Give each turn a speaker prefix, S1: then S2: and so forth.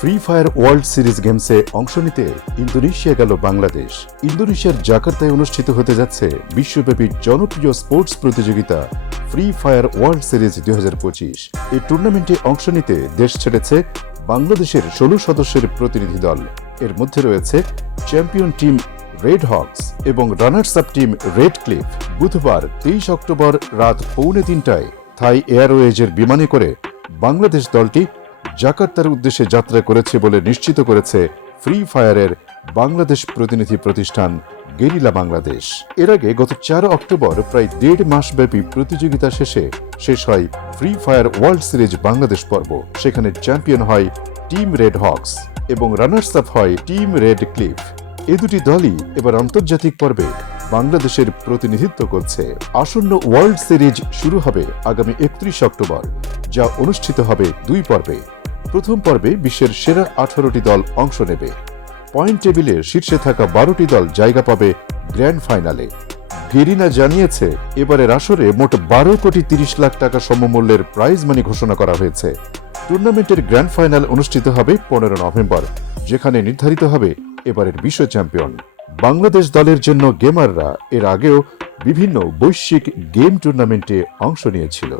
S1: Free Fire World series গেমসে অংশ নিতে ইন্দোনেশিয়া গেল বাংলাদেশ। ইন্দোনেশিয়ার জাকার্তায় অনুষ্ঠিত হতে যাচ্ছে বিশ্বব্যাপী জনপ্রিয় স্পোর্টস প্রতিযোগিতা ফ্রি ফায়ার ওয়ার্ল্ড সিরিজ দু হাজার পঁচিশ। এই টুর্নামেন্টে অংশ নিতে দেশ ছেড়েছে বাংলাদেশের ষোলো সদস্যের প্রতিনিধি দল। এর মধ্যে রয়েছে চ্যাম্পিয়ন টিম রেড হকস এবং runners up team Red Cliff বুধবার তেইশ অক্টোবর রাত পৌনে তিনটায় থাই এয়ারওয়েজের বিমানে করে বাংলাদেশ দলটি জাকার্তার উদ্দেশ্যে যাত্রা করেছে বলে নিশ্চিত করেছে ফ্রি ফায়ারের বাংলাদেশ প্রতিনিধি প্রতিষ্ঠান গেরিলা বাংলাদেশ। এর আগে গত চার অক্টোবর প্রায় দেড় মাসব্যাপী প্রতিযোগিতা শেষে শেষ হয় Free Fire World Series Bangladesh পর্ব। সেখানে চ্যাম্পিয়ন হয় টিম রেড হকস এবং রানার্স আপ হয় টিম রেড ক্লিফ এ দুটি দলই এবার আন্তর্জাতিক পর্বে বাংলাদেশের প্রতিনিধিত্ব করছে। আসন্ন ওয়ার্ল্ড সিরিজ শুরু হবে আগামী একত্রিশ অক্টোবর, যা অনুষ্ঠিত হবে দুই পর্বে। প্রথম পর্বে বিশ্বের সেরা আঠারোটি দল অংশ নেবে। পয়েন্ট টেবিলে শীর্ষে থাকা বারোটি দল জায়গা পাবে গ্র্যান্ড ফাইনালে। গেরিনা জানিয়েছে, এবারের আসরে মোট বারো কোটি তিরিশ লাখ টাকা সমমূল্যের প্রাইজ মানি ঘোষণা করা হয়েছে। টুর্নামেন্টের গ্র্যান্ড ফাইনাল অনুষ্ঠিত হবে পনেরো নভেম্বর, যেখানে নির্ধারিত হবে এবারের বিশ্ব চ্যাম্পিয়ন। বাংলাদেশ দলের জন্য গেমাররা এর আগেও বিভিন্ন বৈশ্বিক গেম টুর্নামেন্টে অংশ নিয়েছিল।